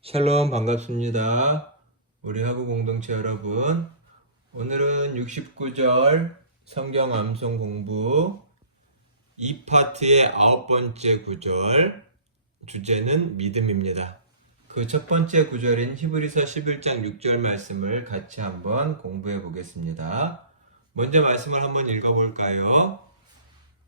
샬롬 반갑습니다. 우리 학우 공동체 여러분, 오늘은 69절 성경 암송 공부 2파트의 9번째 구절, 주제는 믿음입니다. 그 첫 번째 구절인 히브리서 11장 6절 말씀을 같이 한번 공부해 보겠습니다. 먼저 말씀을 한번 읽어볼까요?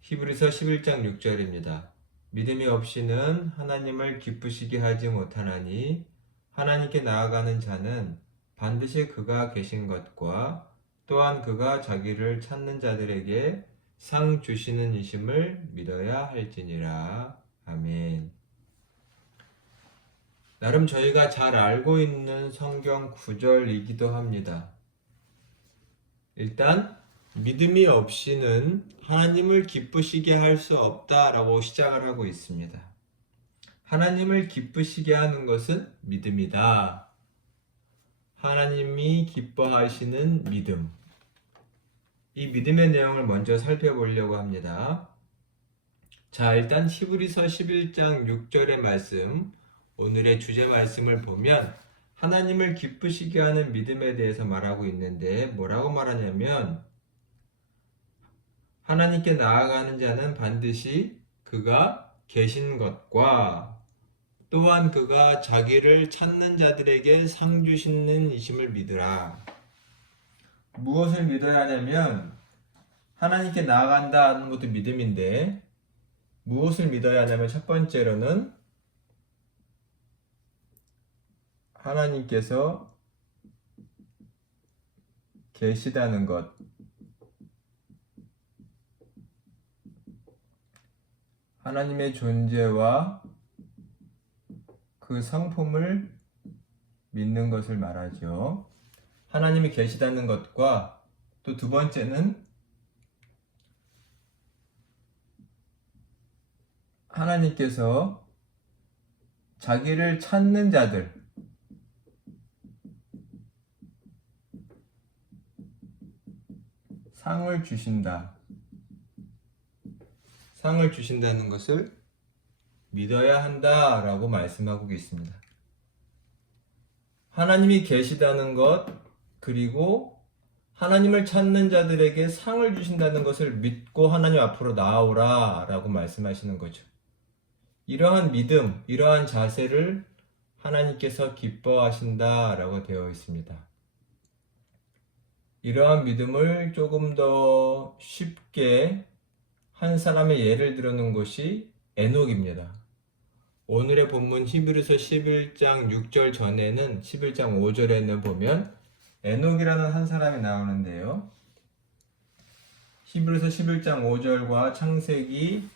히브리서 11장 6절입니다. 믿음이 없이는 하나님을 기쁘시게 하지 못하나니 하나님께 나아가는 자는 반드시 그가 계신 것과 또한 그가 자기를 찾는 자들에게 상 주시는 이심을 믿어야 할지니라. 아멘. 나름 저희가 잘 알고 있는 성경 구절이기도 합니다. 일단 믿음이 없이는 하나님을 기쁘시게 할 수 없다라고 시작을 하고 있습니다. 하나님을 기쁘시게 하는 것은 믿음이다. 하나님이 기뻐하시는 믿음. 이 믿음의 내용을 먼저 살펴보려고 합니다. 자, 일단 히브리서 11장 6절의 말씀, 오늘의 주제 말씀을 보면 하나님을 기쁘시게 하는 믿음에 대해서 말하고 있는데 뭐라고 말하냐면 하나님께 나아가는 자는 반드시 그가 계신 것과 또한 그가 자기를 찾는 자들에게 상 주시는 이심을 믿으라. 무엇을 믿어야 하냐면 하나님께 나아간다는 것도 믿음인데 무엇을 믿어야 하냐면 첫 번째로는 하나님께서 계시다는 것, 하나님의 존재와 그 성품을 믿는 것을 말하죠. 하나님이 계시다는 것과 또 두 번째는 하나님께서 자기를 찾는 자들, 상을 주신다. 상을 주신다는 것을 믿어야 한다라고 말씀하고 있습니다. 하나님이 계시다는 것, 그리고 하나님을 찾는 자들에게 상을 주신다는 것을 믿고 하나님 앞으로 나아오라 라고 말씀하시는 거죠. 이러한 믿음, 이러한 자세를 하나님께서 기뻐하신다 라고 되어 있습니다. 이러한 믿음을 조금 더 쉽게 한 사람의 예를 들어 놓은 것이 에녹입니다. 오늘의 본문 히브리서 11장 6절 전에는 11장 5절에는 보면 에녹이라는 한 사람이 나오는데요. 히브리서 11장 5절과 창세기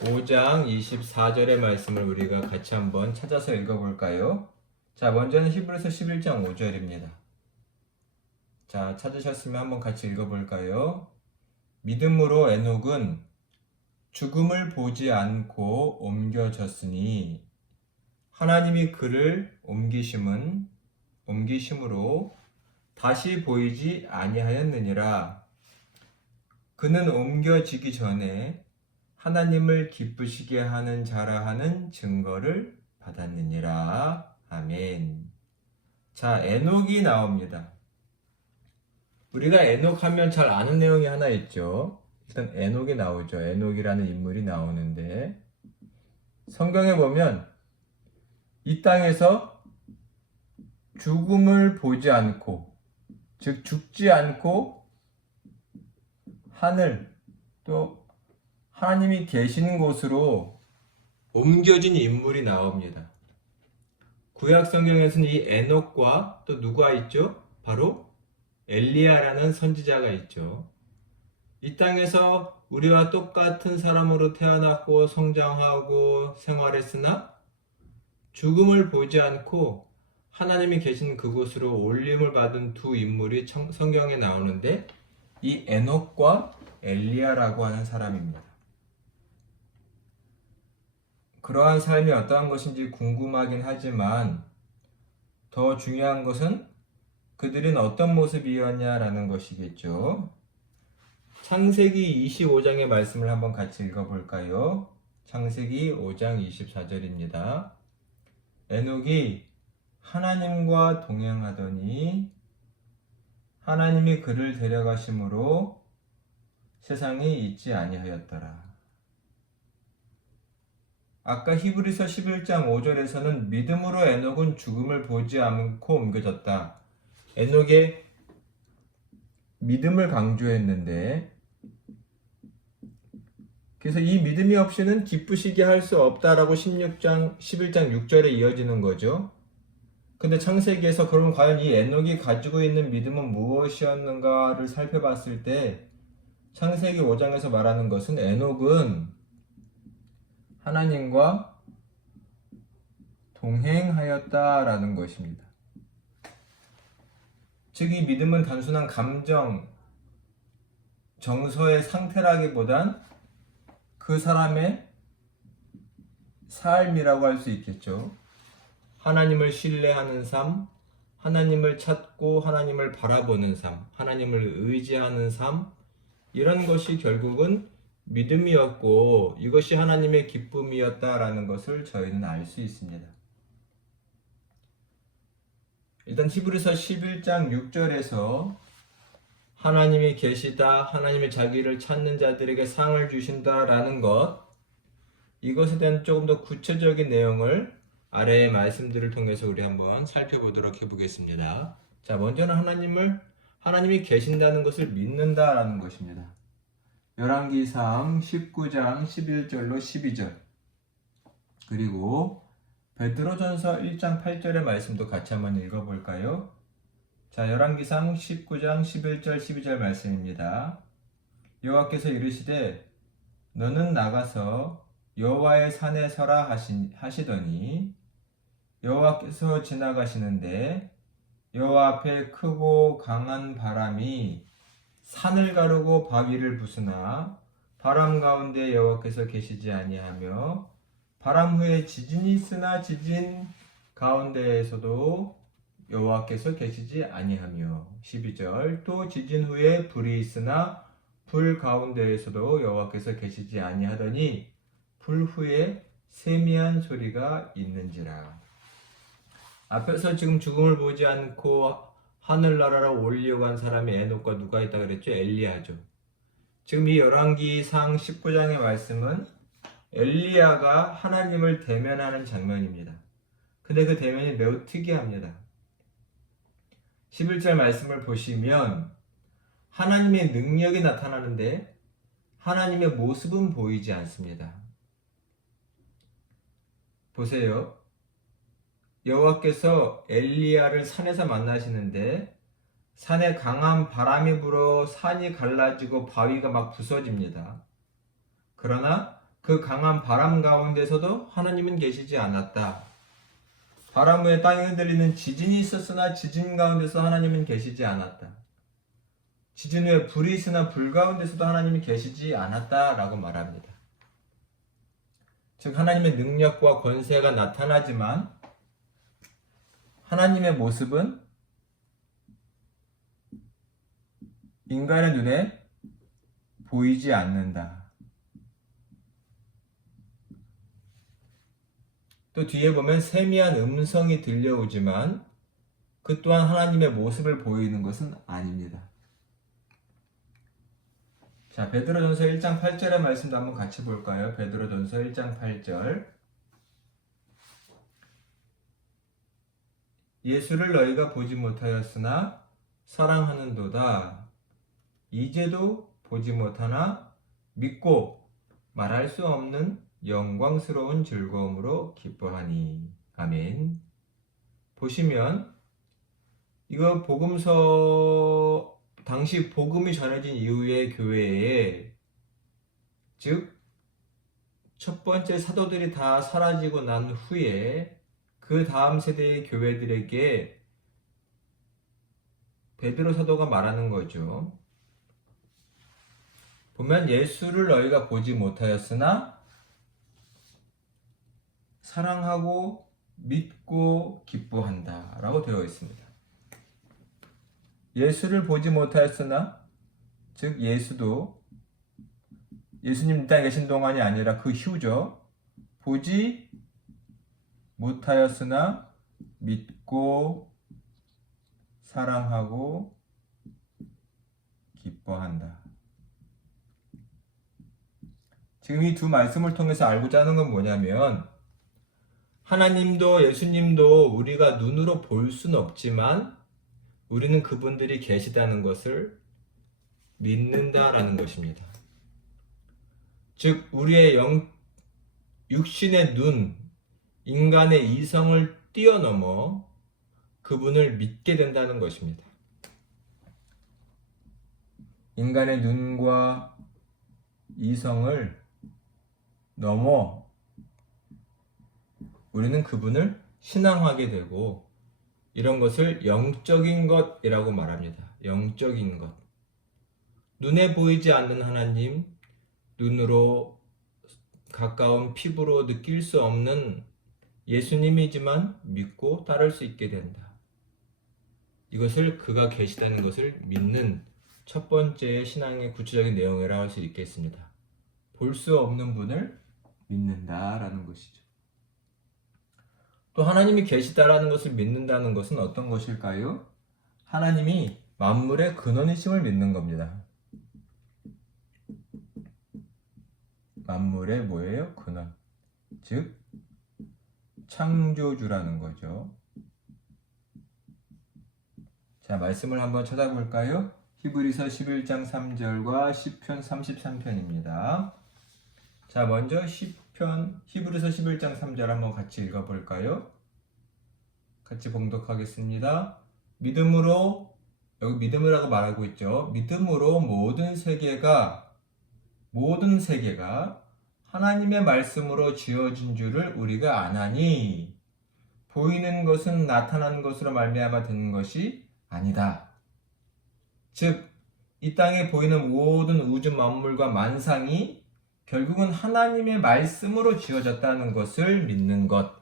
5장 24절의 말씀을 우리가 같이 한번 찾아서 읽어볼까요? 자, 먼저는 히브리서 11장 5절입니다. 자, 찾으셨으면 한번 같이 읽어볼까요? 믿음으로 에녹은 죽음을 보지 않고 옮겨졌으니 하나님이 그를 옮기심으로 다시 보이지 아니하였느니라. 그는 옮겨지기 전에 하나님을 기쁘시게 하는 자라 하는 증거를 받았느니라. 아멘. 자, 에녹이 나옵니다. 우리가 에녹 하면 잘 아는 내용이 하나 있죠. 일단 에녹이 나오죠. 에녹이라는 인물이 나오는데 성경에 보면 이 땅에서 죽음을 보지 않고, 즉 죽지 않고 하늘 또 하나님이 계시는 곳으로 옮겨진 인물이 나옵니다. 구약 성경에서는 이 에녹과 또 누가 있죠? 바로 엘리야라는 선지자가 있죠. 이 땅에서 우리와 똑같은 사람으로 태어났고 성장하고 생활했으나 죽음을 보지 않고 하나님이 계신 그곳으로 올림을 받은 두 인물이 성경에 나오는데 이 에녹과 엘리야라고 하는 사람입니다. 그러한 삶이 어떠한 것인지 궁금하긴 하지만 더 중요한 것은 그들은 어떤 모습이었냐라는 것이겠죠. 창세기 25장의 말씀을 한번 같이 읽어볼까요? 창세기 5장 24절입니다. 에녹이 하나님과 동행하더니 하나님이 그를 데려가심으로 세상에 있지 아니하였더라. 아까 히브리서 11장 5절에서는 믿음으로 에녹은 죽음을 보지 않고 옮겨졌다. 에녹의 믿음을 강조했는데, 그래서 이 믿음이 없이는 기쁘시게 할 수 없다라고 11장 6절에 이어지는 거죠. 근데 창세기에서 그럼 과연 이 에녹이 가지고 있는 믿음은 무엇이었는가를 살펴봤을 때 창세기 5장에서 말하는 것은 에녹은 하나님과 동행하였다라는 것입니다. 즉, 이 믿음은 단순한 감정, 정서의 상태라기보단 그 사람의 삶이라고 할 수 있겠죠. 하나님을 신뢰하는 삶, 하나님을 찾고 하나님을 바라보는 삶, 하나님을 의지하는 삶, 이런 것이 결국은 믿음이었고 이것이 하나님의 기쁨이었다라는 것을 저희는 알 수 있습니다. 일단 히브리서 11장 6절에서 하나님이 계시다, 하나님이 자기를 찾는 자들에게 상을 주신다라는 것, 이것에 대한 조금 더 구체적인 내용을 아래의 말씀들을 통해서 우리 한번 살펴보도록 해보겠습니다. 자, 먼저는 하나님이 계신다는 것을 믿는다라는 것입니다. 열왕기상 19장 11절로 12절, 그리고 베드로전서 1장 8절의 말씀도 같이 한번 읽어볼까요? 자, 열왕기상 19장 11절 12절 말씀입니다. 여호와께서 이르시되 너는 나가서 여호와의 산에 서라 하시더니 여호와께서 지나가시는데 여호와 앞에 크고 강한 바람이 산을 가르고 바위를 부수나 바람 가운데 여호와께서 계시지 아니하며 바람 후에 지진이 있으나 지진 가운데에서도 여호와께서 계시지 아니하며 12절 또 지진 후에 불이 있으나 불 가운데에서도 여호와께서 계시지 아니하더니 불 후에 세미한 소리가 있는지라. 앞에서 지금 죽음을 보지 않고 하늘나라로 올리려고 한 사람이 에녹과 누가 있다 그랬죠? 엘리야죠. 지금 이 열왕기상 19장의 말씀은 엘리야가 하나님을 대면하는 장면입니다. 근데 그 대면이 매우 특이합니다. 11절 말씀을 보시면 하나님의 능력이 나타나는데 하나님의 모습은 보이지 않습니다. 보세요. 여호와께서 엘리야를 산에서 만나시는데 산에 강한 바람이 불어 산이 갈라지고 바위가 막 부서집니다. 그러나 그 강한 바람 가운데서도 하나님은 계시지 않았다. 바람 후에 땅이 흔들리는 지진이 있었으나 지진 가운데서 하나님은 계시지 않았다. 지진 후에 불이 있으나 불 가운데서도 하나님이 계시지 않았다라고 말합니다. 즉 하나님의 능력과 권세가 나타나지만 하나님의 모습은 인간의 눈에 보이지 않는다. 또 뒤에 보면 세미한 음성이 들려오지만 그 또한 하나님의 모습을 보이는 것은 아닙니다. 자, 베드로전서 1장 8절의 말씀도 한번 같이 볼까요? 베드로전서 1장 8절. 예수를 너희가 보지 못하였으나 사랑하는도다. 이제도 보지 못하나 믿고 말할 수 없는 영광스러운 즐거움으로 기뻐하니. 아멘. 보시면 이거 복음서 당시 복음이 전해진 이후의 교회에, 즉 첫 번째 사도들이 다 사라지고 난 후에 그 다음 세대의 교회들에게 베드로 사도가 말하는 거죠. 보면 예수를 너희가 보지 못하였으나 사랑하고 믿고 기뻐한다 라고 되어 있습니다. 예수를 보지 못하였으나, 즉 예수님 이 땅에 계신 동안이 아니라 그 후죠. 보지 못하였으나 믿고 사랑하고 기뻐한다. 지금 이 두 말씀을 통해서 알고자 하는 건 뭐냐면 하나님도 예수님도 우리가 눈으로 볼 수는 없지만 우리는 그분들이 계시다는 것을 믿는다라는 것입니다. 즉 우리의 육신의 눈, 인간의 이성을 뛰어넘어 그분을 믿게 된다는 것입니다. 인간의 눈과 이성을 넘어 우리는 그분을 신앙하게 되고 이런 것을 영적인 것이라고 말합니다. 영적인 것. 눈에 보이지 않는 하나님, 눈으로 가까운 피부로 느낄 수 없는 예수님이지만 믿고 따를 수 있게 된다. 이것을 그가 계시다는 것을 믿는 첫 번째 신앙의 구체적인 내용이라고 할 수 있겠습니다. 볼 수 없는 분을 믿는다라는 것이죠. 또 하나님이 계시다라는 것을 믿는다는 것은 어떤 것일까요? 하나님이 만물의 근원이심을 믿는 겁니다. 만물의 뭐예요? 근원. 즉 창조주라는 거죠. 자, 말씀을 한번 찾아볼까요? 히브리서 11장 3절과 시편 33편입니다. 자, 먼저 히브리서 11장 3절 한번 같이 읽어볼까요? 같이 봉독하겠습니다. 믿음으로, 여기 믿음이라고 말하고 있죠. 믿음으로 모든 세계가 하나님의 말씀으로 지어진 줄을 우리가 아나니 보이는 것은 나타난 것으로 말미암아 되는 것이 아니다. 즉, 이 땅에 보이는 모든 우주 만물과 만상이 결국은 하나님의 말씀으로 지어졌다는 것을 믿는 것.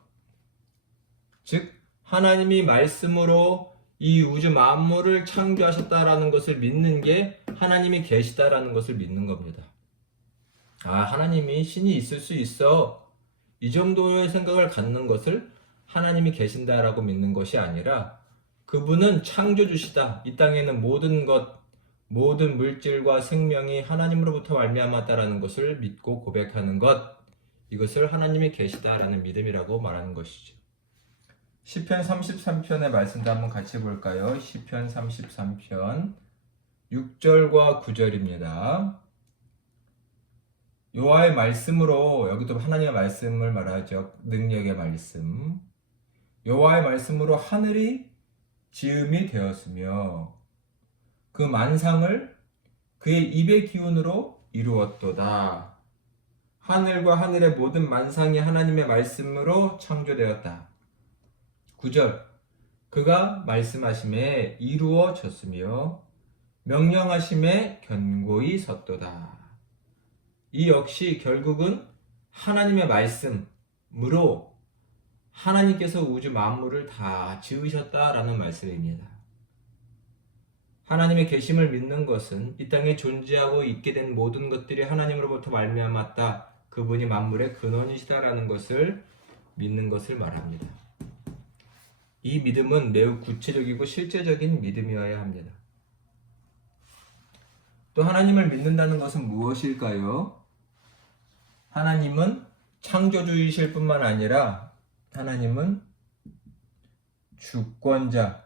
즉, 하나님이 말씀으로 이 우주 만물을 창조하셨다라는 것을 믿는 게 하나님이 계시다라는 것을 믿는 겁니다. 하나님이 신이 있을 수 있어. 이 정도의 생각을 갖는 것을 하나님이 계신다라고 믿는 것이 아니라 그분은 창조주시다. 이 땅에는 모든 것, 모든 물질과 생명이 하나님으로부터 말미암았다라는 것을 믿고 고백하는 것. 이것을 하나님이 계시다라는 믿음이라고 말하는 것이죠. 시편 33편의 말씀도 한번 같이 볼까요? 시편 33편 6절과 9절입니다. 여호와의 말씀으로, 여기도 하나님의 말씀을 말하죠. 능력의 말씀. 여호와의 말씀으로 하늘이 지음이 되었으며 그 만상을 그의 입의 기운으로 이루었도다. 하늘과 하늘의 모든 만상이 하나님의 말씀으로 창조되었다. 9절. 그가 말씀하심에 이루어졌으며 명령하심에 견고히 섰도다. 이 역시 결국은 하나님의 말씀으로 하나님께서 우주 만물을 다 지으셨다라는 말씀입니다. 하나님의 계심을 믿는 것은 이 땅에 존재하고 있게 된 모든 것들이 하나님으로부터 말미암았다. 그분이 만물의 근원이시다라는 것을 믿는 것을 말합니다. 이 믿음은 매우 구체적이고 실제적인 믿음이어야 합니다. 또 하나님을 믿는다는 것은 무엇일까요? 하나님은 창조주이실 뿐만 아니라 하나님은 주권자,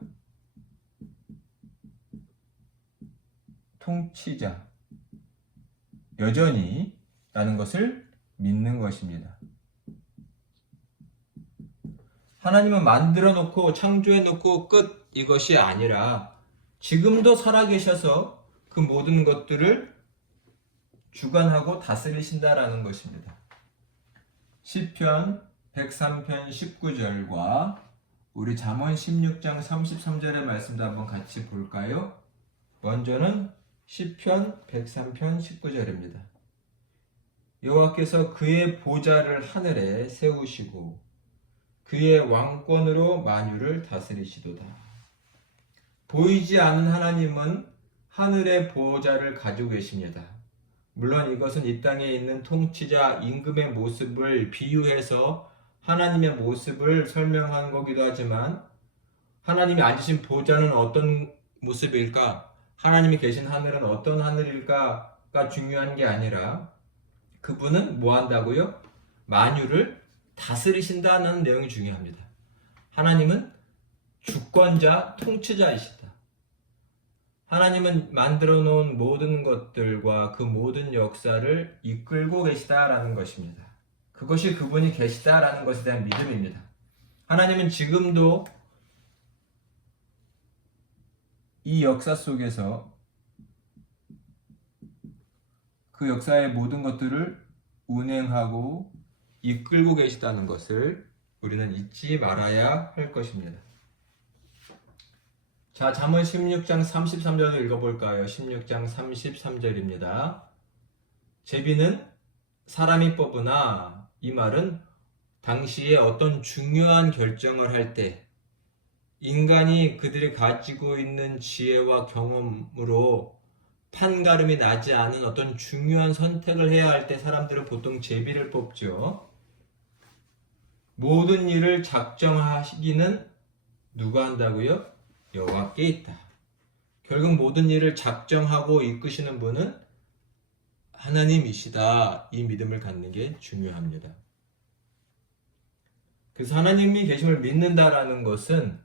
통치자, 여전히 라는 것을 믿는 것입니다. 하나님은 만들어 놓고 창조해 놓고 끝, 이것이 아니라 지금도 살아계셔서 그 모든 것들을 주관하고 다스리신다라는 것입니다. 시편 103편 19절과 우리 잠언 16장 33절의 말씀도 한번 같이 볼까요? 먼저는 시편 103편 19절입니다. 여호와께서 그의 보좌를 하늘에 세우시고 그의 왕권으로 만유를 다스리시도다. 보이지 않는 하나님은 하늘의 보좌를 가지고 계십니다. 물론 이것은 이 땅에 있는 통치자 임금의 모습을 비유해서 하나님의 모습을 설명한 거기도 하지만 하나님이 앉으신 보좌는 어떤 모습일까? 하나님이 계신 하늘은 어떤 하늘일까가 중요한 게 아니라 그분은 뭐 한다고요? 만유를 다스리신다는 내용이 중요합니다. 하나님은 주권자, 통치자이시다. 하나님은 만들어 놓은 모든 것들과 그 모든 역사를 이끌고 계시다라는 것입니다. 그것이 그분이 계시다라는 것에 대한 믿음입니다. 하나님은 지금도 이 역사 속에서 그 역사의 모든 것들을 운행하고 이끌고 계시다는 것을 우리는 잊지 말아야 할 것입니다. 자, 잠언 16장 33절을 읽어볼까요? 16장 33절입니다. 제비는 사람이 뽑으나, 이 말은 당시에 어떤 중요한 결정을 할 때 인간이 그들이 가지고 있는 지혜와 경험으로 판가름이 나지 않은 어떤 중요한 선택을 해야 할 때 사람들은 보통 제비를 뽑죠. 모든 일을 작정하시기는 누가 한다고요? 여호와께 있다. 결국 모든 일을 작정하고 이끄시는 분은 하나님이시다. 이 믿음을 갖는 게 중요합니다. 그래서 하나님이 계심을 믿는다라는 것은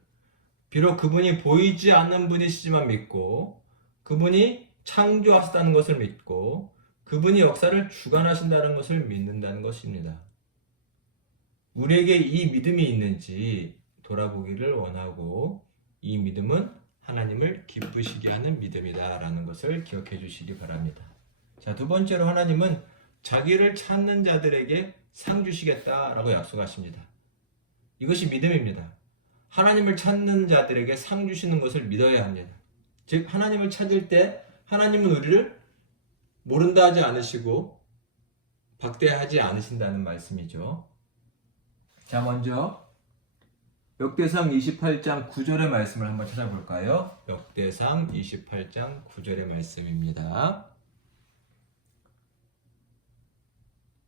비록 그분이 보이지 않는 분이시지만 믿고, 그분이 창조하셨다는 것을 믿고, 그분이 역사를 주관하신다는 것을 믿는다는 것입니다. 우리에게 이 믿음이 있는지 돌아보기를 원하고, 이 믿음은 하나님을 기쁘시게 하는 믿음이다라는 것을 기억해 주시기 바랍니다. 자, 두 번째로 하나님은 자기를 찾는 자들에게 상 주시겠다라고 약속하십니다. 이것이 믿음입니다. 하나님을 찾는 자들에게 상 주시는 것을 믿어야 합니다. 즉, 하나님을 찾을 때 하나님은 우리를 모른다 하지 않으시고 박대하지 않으신다는 말씀이죠. 자, 먼저 역대상 28장 9절의 말씀을 한번 찾아볼까요? 역대상 28장 9절의 말씀입니다.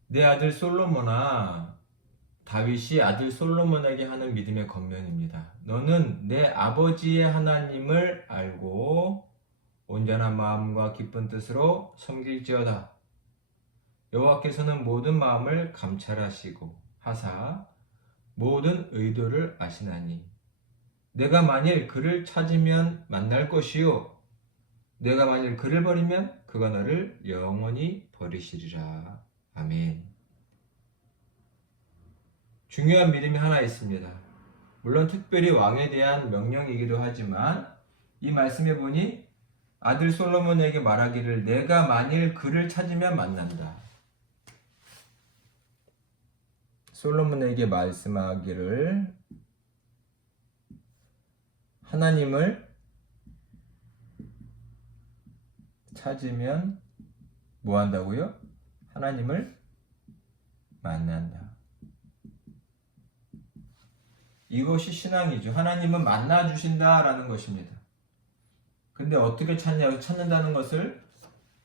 내 아들 솔로몬아, 다윗이 아들 솔로몬에게 하는 믿음의 권면입니다. 너는 내 아버지의 하나님을 알고 온전한 마음과 기쁜 뜻으로 섬길지어다. 여호와께서는 모든 마음을 감찰하시고 하사 모든 의도를 아시나니 내가 만일 그를 찾으면 만날 것이요 내가 만일 그를 버리면 그가 너를 영원히 버리시리라. 아멘. 중요한 믿음이 하나 있습니다. 물론 특별히 왕에 대한 명령이기도 하지만 이 말씀에 보니 아들 솔로몬에게 말하기를 내가 만일 그를 찾으면 만난다. 솔로몬에게 말씀하기를 하나님을 찾으면 뭐 한다고요? 하나님을 만난다. 이것이 신앙이죠. 하나님은 만나주신다라는 것입니다. 근데 어떻게 찾냐? 찾는다는 것을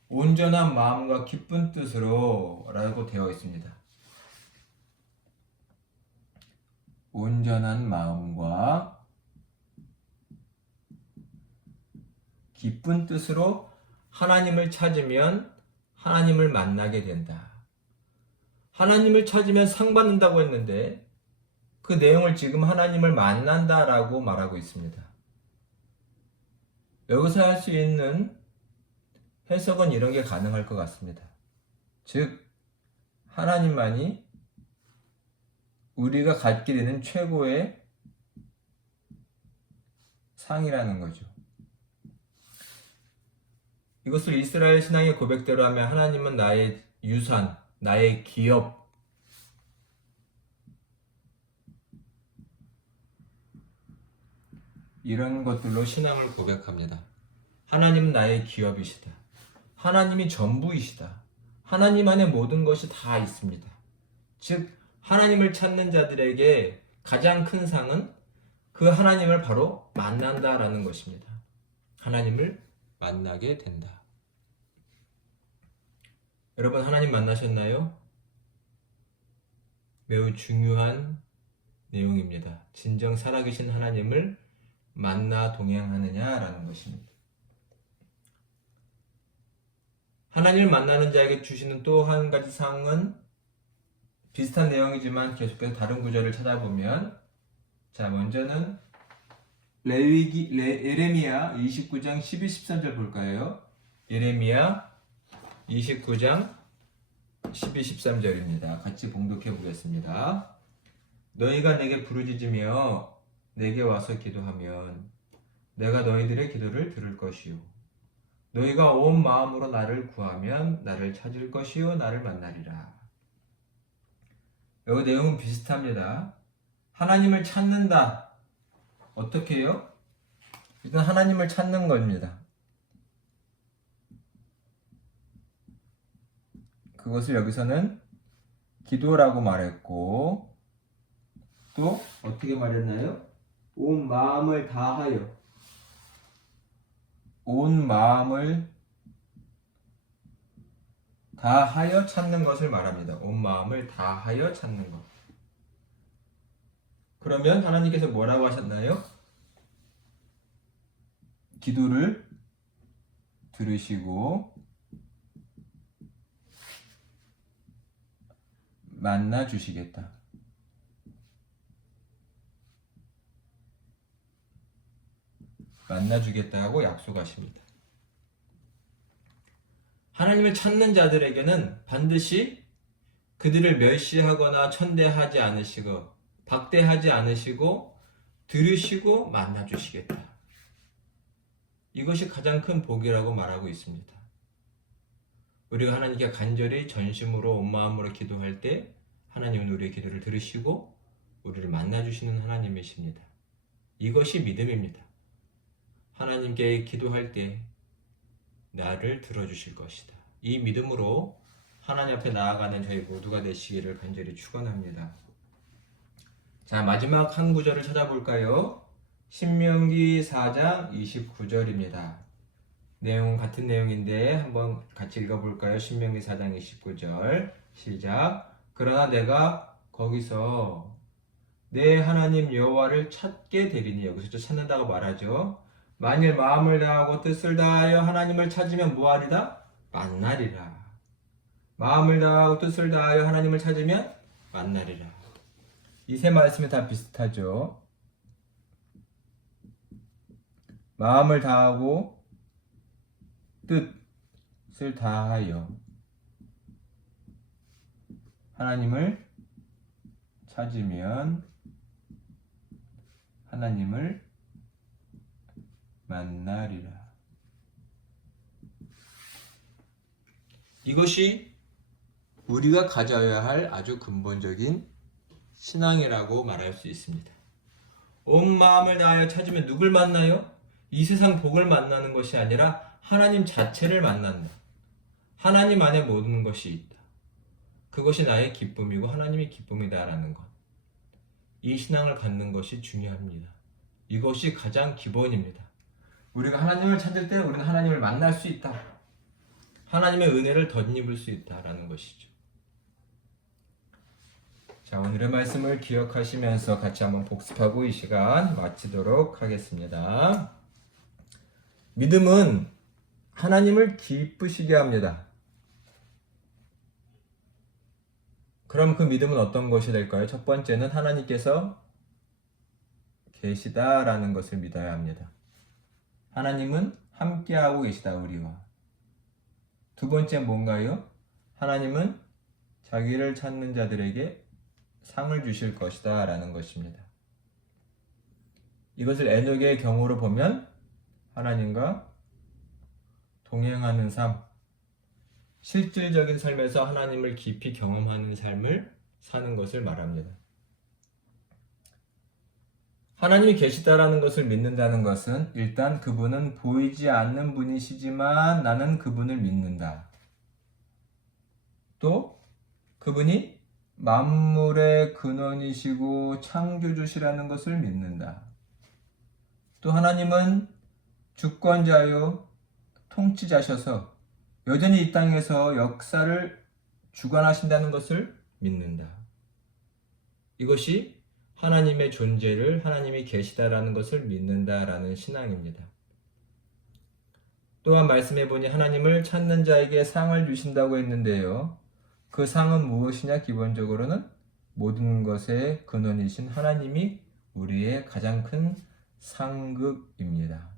온전한 마음과 기쁜 뜻으로 라고 되어 있습니다. 온전한 마음과 기쁜 뜻으로 하나님을 찾으면 하나님을 만나게 된다. 하나님을 찾으면 상 받는다고 했는데 그 내용을 지금 하나님을 만난다라고 말하고 있습니다. 여기서 할 수 있는 해석은 이런 게 가능할 것 같습니다. 즉, 하나님만이 우리가 갖게 되는 최고의 상이라는 거죠. 이것을 이스라엘 신앙의 고백대로 하면 하나님은 나의 유산, 나의 기업, 이런 것들로 신앙을 고백합니다. 하나님은 나의 기업이시다. 하나님이 전부이시다. 하나님 안에 모든 것이 다 있습니다. 즉, 하나님을 찾는 자들에게 가장 큰 상은 그 하나님을 바로 만난다라는 것입니다. 하나님을 만나게 된다. 여러분, 하나님 만나셨나요? 매우 중요한 내용입니다. 진정 살아계신 하나님을 만나 동행하느냐라는 것입니다. 하나님을 만나는 자에게 주시는 또 한 가지 사항은 비슷한 내용이지만 계속해서 다른 구절을 찾아보면, 자, 먼저는 예레미야 29장 12, 13절 볼까요? 예레미야 29장 12, 13절입니다. 같이 봉독해 보겠습니다. 너희가 내게 부르짖으며 내게 와서 기도하면 내가 너희들의 기도를 들을 것이요, 너희가 온 마음으로 나를 구하면 나를 찾을 것이요 나를 만나리라. 여기 내용은 비슷합니다. 하나님을 찾는다. 어떻게 해요? 일단 하나님을 찾는 겁니다. 그것을 여기서는 기도라고 말했고, 또 어떻게 말했나요? 온 마음을 다하여, 온 마음을 다하여 찾는 것을 말합니다. 온 마음을 다하여 찾는 것. 그러면 하나님께서 뭐라고 하셨나요? 기도를 들으시고 만나 주시겠다. 만나 주겠다고 약속하십니다. 하나님을 찾는 자들에게는 반드시 그들을 멸시하거나 천대하지 않으시고 박대하지 않으시고 들으시고 만나 주시겠다. 이것이 가장 큰 복이라고 말하고 있습니다. 우리가 하나님께 간절히 전심으로 온 마음으로 기도할 때 하나님은 우리의 기도를 들으시고 우리를 만나 주시는 하나님이십니다. 이것이 믿음입니다. 하나님께 기도할 때 나를 들어주실 것이다. 이 믿음으로 하나님 앞에 나아가는 저희 모두가 되시기를 간절히 축원합니다. 자, 마지막 한 구절을 찾아볼까요? 신명기 4장 29절입니다. 내용은 같은 내용인데 한번 같이 읽어볼까요? 신명기 4장 29절 시작. 그러나 내가 거기서 내 하나님 여호와를 찾게 되리니, 여기서 찾는다고 말하죠. 만일 마음을 다하고 뜻을 다하여 하나님을 찾으면 뭐하리라? 만나리라. 마음을 다하고 뜻을 다하여 하나님을 찾으면 만나리라. 이 세 말씀이 다 비슷하죠. 마음을 다하고 뜻을 다하여 하나님을 찾으면 하나님을 만나리라. 이것이 우리가 가져야 할 아주 근본적인 신앙이라고 말할 수 있습니다. 온 마음을 다하여 찾으면 누굴 만나요? 이 세상 복을 만나는 것이 아니라 하나님 자체를 만난다. 하나님 안에 모든 것이 있다. 그것이 나의 기쁨이고 하나님의 기쁨이다라는 것. 이 신앙을 갖는 것이 중요합니다. 이것이 가장 기본입니다. 우리가 하나님을 찾을 때 우리는 하나님을 만날 수 있다. 하나님의 은혜를 덧입을 수 있다라는 것이죠. 자, 오늘의 말씀을 기억하시면서 같이 한번 복습하고 이 시간 마치도록 하겠습니다. 믿음은 하나님을 기쁘시게 합니다. 그럼 그 믿음은 어떤 것이 될까요? 첫 번째는 하나님께서 계시다라는 것을 믿어야 합니다. 하나님은 함께하고 계시다, 우리와. 두 번째 뭔가요? 하나님은 자기를 찾는 자들에게 상을 주실 것이다 라는 것입니다. 이것을 에녹의 경우로 보면 하나님과 동행하는 삶, 실질적인 삶에서 하나님을 깊이 경험하는 삶을 사는 것을 말합니다. 하나님이 계시다라는 것을 믿는다는 것은 일단 그분은 보이지 않는 분이시지만 나는 그분을 믿는다. 또 그분이 만물의 근원이시고 창조주시라는 것을 믿는다. 또 하나님은 주권자요 통치자셔서 여전히 이 땅에서 역사를 주관하신다는 것을 믿는다. 이것이 하나님의 존재를 하나님이 계시다라는 것을 믿는다라는 신앙입니다. 또한 말씀해 보니 하나님을 찾는 자에게 상을 주신다고 했는데요. 그 상은 무엇이냐? 기본적으로는 모든 것의 근원이신 하나님이 우리의 가장 큰 상급입니다.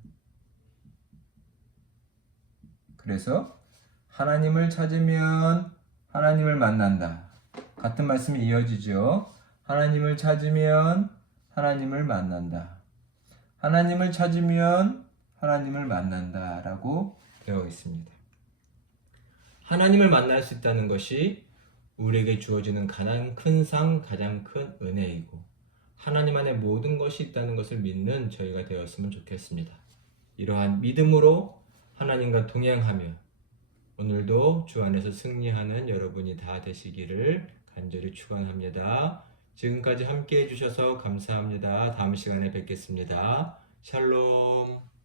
그래서 하나님을 찾으면 하나님을 만난다. 같은 말씀이 이어지죠. 하나님을 찾으면 하나님을 만난다. 하나님을 찾으면 하나님을 만난다 라고 되어 있습니다. 하나님을 만날 수 있다는 것이 우리에게 주어지는 가장 큰 상, 가장 큰 은혜이고 하나님 안에 모든 것이 있다는 것을 믿는 저희가 되었으면 좋겠습니다. 이러한 믿음으로 하나님과 동행하며 오늘도 주 안에서 승리하는 여러분이 다 되시기를 간절히 축원합니다. 지금까지 함께 해주셔서 감사합니다. 다음 시간에 뵙겠습니다. 샬롬.